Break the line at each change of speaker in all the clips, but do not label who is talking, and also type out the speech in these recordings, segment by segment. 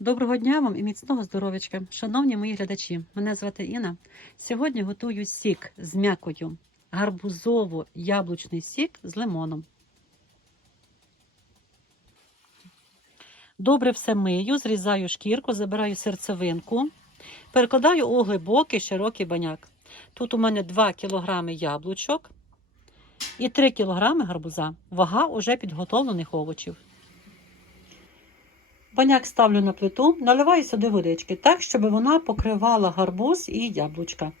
Доброго дня вам і міцного здоров'ячка, шановні мої глядачі. Мене звати Інна. Сьогодні готую сік з м'якою, гарбузово-яблучний сік з лимоном. Добре все мию, зрізаю шкірку, забираю серцевинку, перекладаю у глибокий широкий баняк. Тут у мене 2 кг яблучок і 3 кг гарбуза. Вага уже підготовлених овочів. Баняк ставлю на плиту, наливаю сюди водички так, щоб вона покривала гарбуз і яблучка.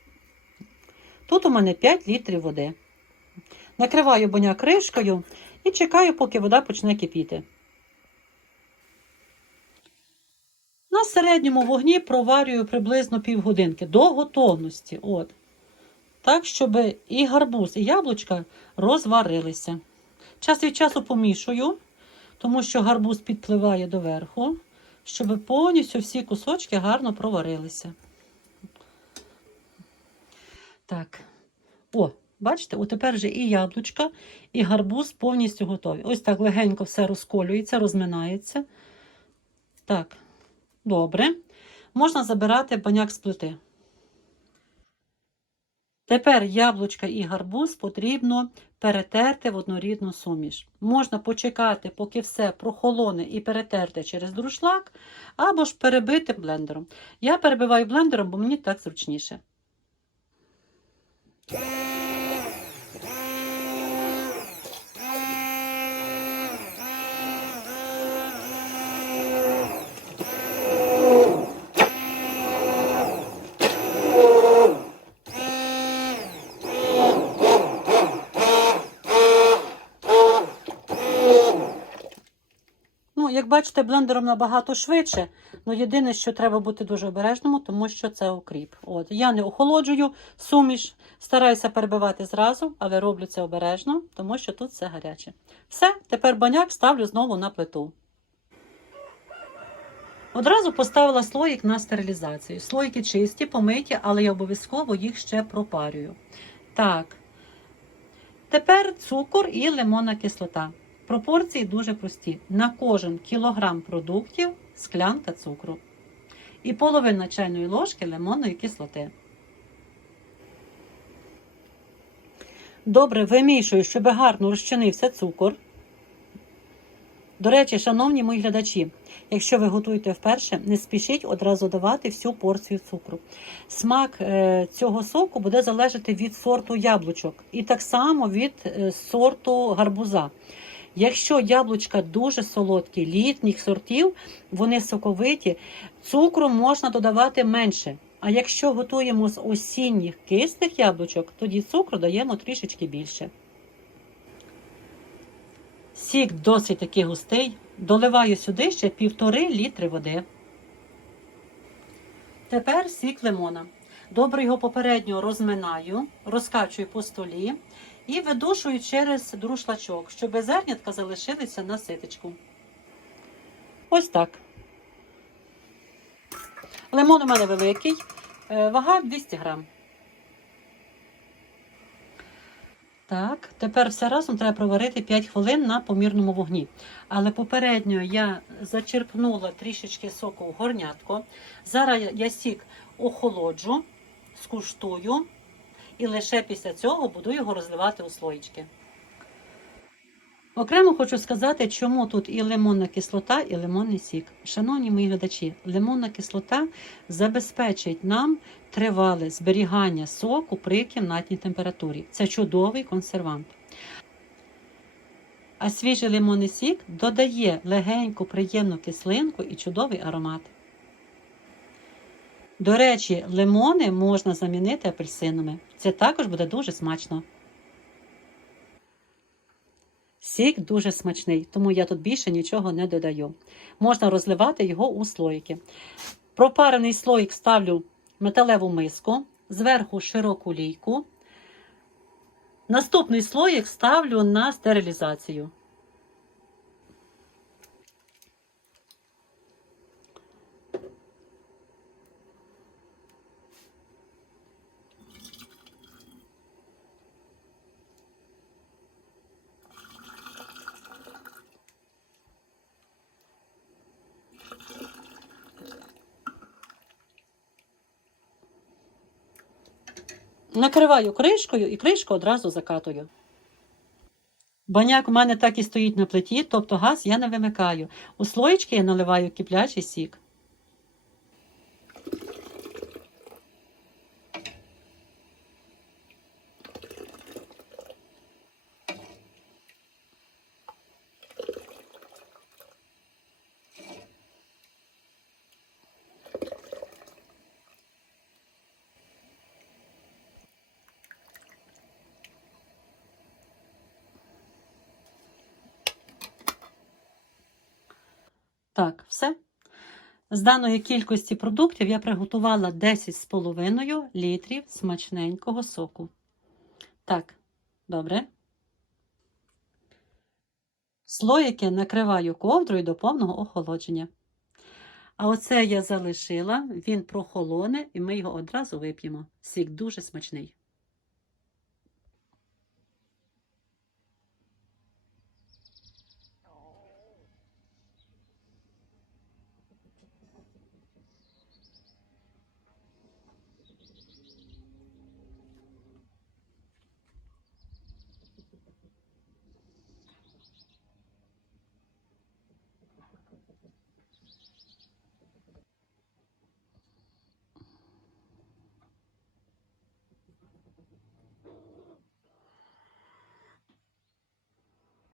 Тут у мене 5 літрів води. Накриваю баняк кришкою і чекаю, поки вода почне кипіти. На середньому вогні проварюю приблизно півгодинки до готовності. От. Так, щоб і гарбуз, і яблучка розварилися. Час від часу помішую тому що гарбуз підпливає доверху, щоб повністю всі кусочки гарно проварилися. Так. О, бачите, тепер вже і яблучка, і гарбуз повністю готові. Ось так легенько все розколюється, розминається. Так, добре. Можна забирати баняк з плити. Тепер яблучка і гарбуз потрібно перетерти в однорідну суміш. Можна почекати, поки все прохолоне і перетерти через друшлак, або ж перебити блендером. Я перебиваю блендером, бо мені так зручніше. Як бачите, блендером набагато швидше. Ну, єдине, що треба бути дуже обережному, тому що це укріп. От я не охолоджую суміш, стараюся перебивати зразу, але роблю це обережно, тому що тут все гаряче. Все, тепер баняк ставлю знову на плиту. Одразу поставила слоїк на стерилізацію. Слоїки чисті, помиті, але я обов'язково їх ще пропарюю. Так. Тепер цукор і лимонна кислота. Пропорції дуже прості. На кожен кілограм продуктів склянка цукру. І половина чайної ложки лимонної кислоти. Добре вимішую, щоб гарно розчинився цукор. До речі, шановні мої глядачі, якщо ви готуєте вперше, не спішіть одразу давати всю порцію цукру. Смак е, цього соку буде залежати від сорту яблучок і так само від е, сорту гарбуза. Якщо яблучка дуже солодкі, літніх сортів, вони соковиті, цукру можна додавати менше. А якщо готуємо з осінніх кислих яблучок, тоді цукру даємо трішечки більше. Сік досить таки густий. Доливаю сюди ще півтори літри води. Тепер сік лимона. Добре його попередньо розминаю, розкачую по столі і видушую через друшлачок, щоб зернятка залишилися на ситочку. Ось так. Лимон у мене великий, е, вага 200 грам. Так, тепер все разом треба проварити 5 хвилин на помірному вогні. Але попередньо я зачерпнула трішечки соку в горнятко. Зараз я сік охолоджу, скуштую і лише після цього буду його розливати у слоїчки. Окремо хочу сказати, чому тут і лимонна кислота, і лимонний сік. Шановні мої глядачі, лимонна кислота забезпечить нам тривале зберігання соку при кімнатній температурі. Це чудовий консервант. А свіжий лимонний сік додає легеньку приємну кислинку і чудовий аромат. До речі, лимони можна замінити апельсинами. Це також буде дуже смачно. Сік дуже смачний, тому я тут більше нічого не додаю. Можна розливати його у слоїки. Пропарений слоїк ставлю в металеву миску, зверху широку лійку. Наступний слоїк ставлю на стерилізацію. Накриваю кришкою і кришку одразу закатую. Баняк у мене так і стоїть на плиті, тобто газ я не вимикаю. У слоєчки я наливаю киплячий сік. Так, все. З даної кількості продуктів я приготувала 10,5 літрів смачненького соку. Так, добре. Слоїки накриваю ковдрою до повного охолодження. А оце я залишила, він прохолоне, і ми його одразу вип'ємо. Сік дуже смачний.